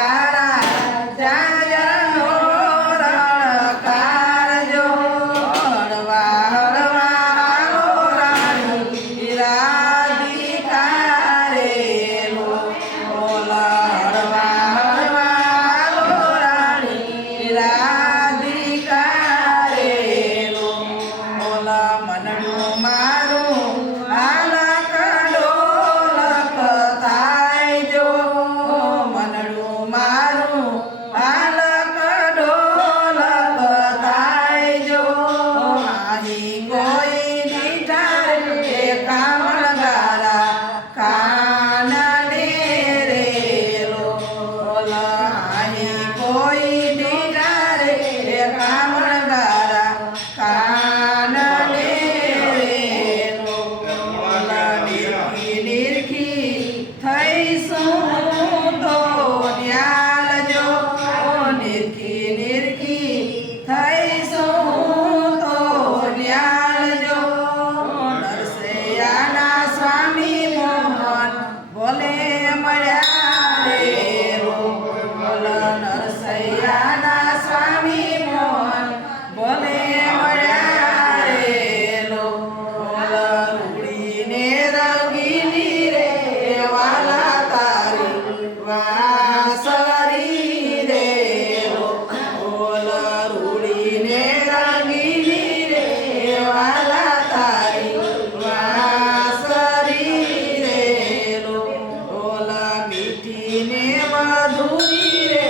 da da સૈયાના સ્વામી મોહન ભલે મળ્યા રે લો. રૂડીને રંગીની રે, વાલા તારી વાસરી રે લો. બોલ રૂડીને રંગીની રે, વાલા તારી વાસરી રે લો. બોલ મધુરી રે